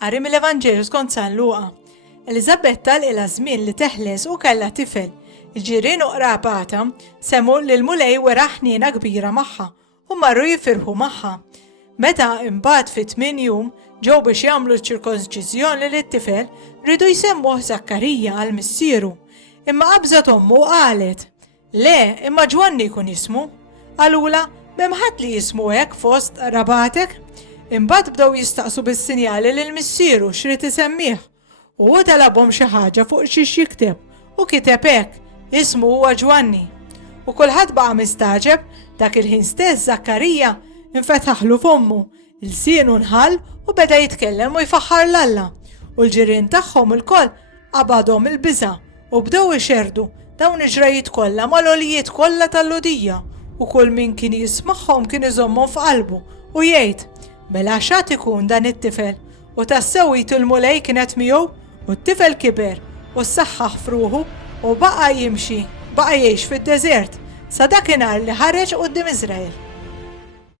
Qari mill-Evanġelju skont San Luqa. Eliżabetta l-ilha żmien li teħles u kellha tifel. Il-ġirien u qrabata semmu li l-mulej wera ħniena kbira magħha u marru jifirħu magħha. Meta imbagħad fi 8 jum ġew biex jagħmlu ċ-ċirkonċiżjoni lit-tifel, ridu jsemmuh Zakkarija għal missieru. Imma qabżet ommu u qalet: "Le, imma Ġwanni jkun jismu." Għalula, m'hemm ħadd li jismu hekk fost qrabatek. Imbagħad bdew jistaqsu bis-sinjali lill-missieru x'rid isemmih. U hu talabhom xi ħaġa fuq xiex jikteb u kiteb hekk: ismu huwa Ġwanni. U kulħadd baqa' mistaġeb. Dak il-ħin stess Zakkarija infetaħlu f'ommu, il-sienu nħall u beda jitkellem u jfaħħar l-Alla. U l-ġirien tagħhom ilkoll qabadhom il-biża' u bdew ixerdu dawn iġrajiet kollha mal-għolijiet kollha tal-lodija u kull min kien jismagħhom kien iżommhom f'qalbu u jgħid: "Mela x'għad ikun dan it-tifel?" U tassew il-mulej kienet miegħu u t-tifel kiber u ssaħħaħ f'ruħu u baqa' jimxi, baqa' jgħix fid-deżert sa dakinhar li ħareġ quddiem Iżrael.